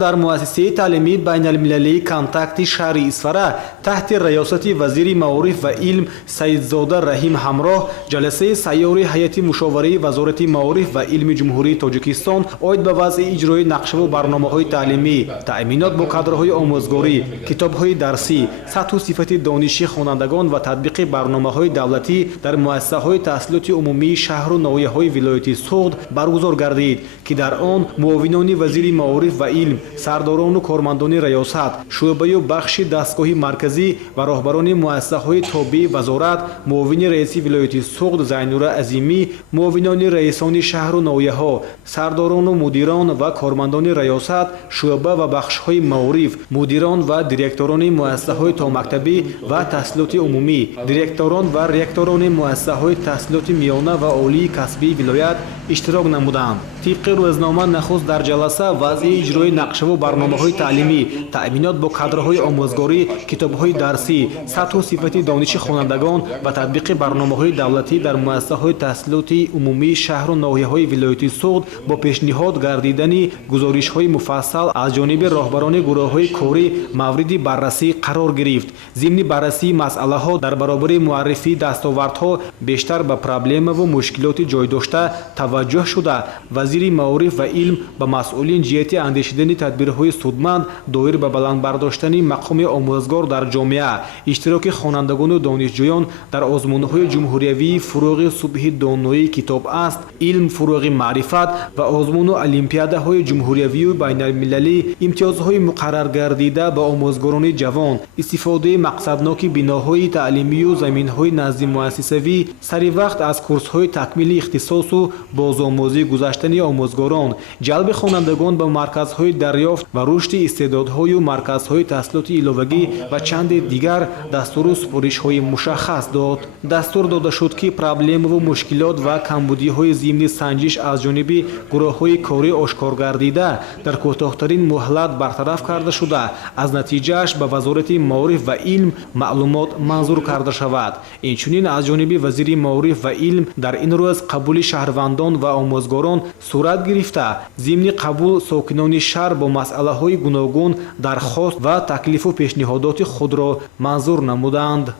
در مؤسسه تعلیمی بین المللی کانتاکت شهر اسفره تحت ریاست وزیر معارف و علم سیدزاده رحیم همراه جلسه سیاره هیئت مشاوره وزارت معارف و علم جمهوری تاجیکستان اوید به وضع اجرای نقشه و برنامه‌های تعلیمی، تأمینات با کادرهای آموزگاری، کتاب‌های درسی، سطح و صفت دانشی خوانندگان و تطبیق برنامه‌های دولتی در مؤسسه‌های تحصیلات عمومی شهر و ناحیه‌های ولایت سوخت برگزار گردید که در آن معاونان وزیر معارف و علم، سرداران و کارمندان ریاست، شعبه و بخش دستگاه مرکزی و راهبران مؤسسه‌های تابع وزارت، معاون رئیس ولایت سوخت زینور عظیمی، معاونان رئیسان شهر و ناحیه‌ها، سرداران و مدیران و کارمندان ریاست، شعبه و بخش‌های معارف، مدیران و دیرکتوران مؤسسه‌های تا مکتبی و تحصیلات عمومی، دیرکتوران و ریکتوران مؤسسه‌های تحصیلات میانه و عالی کسبی ولایت اشتراک نمودند. طبق روزنامه نخست در جلسه وضع اجرای نقشه و برنامه‌های تعلیمی، تأمینات با کادرهای آموزگاری، کتاب‌های درسی، سطح و صفت دانش خوانندگان و تطبیق برنامه‌های دولتی در مؤسسه‌های تحصیلات عمومی شهر و ناحیه‌های ولایت سوخت با پیشنهاد گردیدن گزارش‌های مفصل از جانب راهبران گروه‌های کاری مورد بررسی قرار گرفت. ضمن بررسی مسئله‌ها در برابر معرفی دستاوردها بیشتر به پرابلم و مشکلات جای داشته توجه شده. وزیر معارف و علم به مسئولین جهت اندیشیدن تدبیرهای سودمند دایر به بلند برداشتن مقام آموزگار در جامعه، اشتراک خوانندگان و دانشجویان در آزمون‌های جمهوریوی فروغ صبح دانایی کتاب است، علم فروغ معرفت و آزمون و المپیادهای جمهوریوی و بین المللی، امتیازهای مقرر گردیده به آموزگاران جوان، استفاده مقصدناک بناهای تعلیمی و زمین‌های نزد مؤسسوی، سری وقت از کورس‌های تکمیل اختصاص و بازآموزی گذشتن آموزگاران، جلب خوانندگان به مرکزهای دریافت و رشد استعدادهای و مرکزهای تحصیلات علاوگی و چند دیگر دستور و سپارش‌های مشخص داد. دستور داده شد که پرابلم و مشکلات و کمبودی‌های ضمن سنجش از جانب گروه‌های کاری آشکار گردیده در کوتاه‌ترین مهلت برطرف کرده شده، از نتیجهش به وزارت معارف و علم معلومات منظور کرده شود. اینچنین از جانب وزیر معارف و علم در این روز قبول شهروندان و آموزگاران صورت گرفته. ضمن قبول ساکنان شهر با مسئله‌های گوناگون درخواست و تکلیف و پیشنهادات خود را منظور نمودند.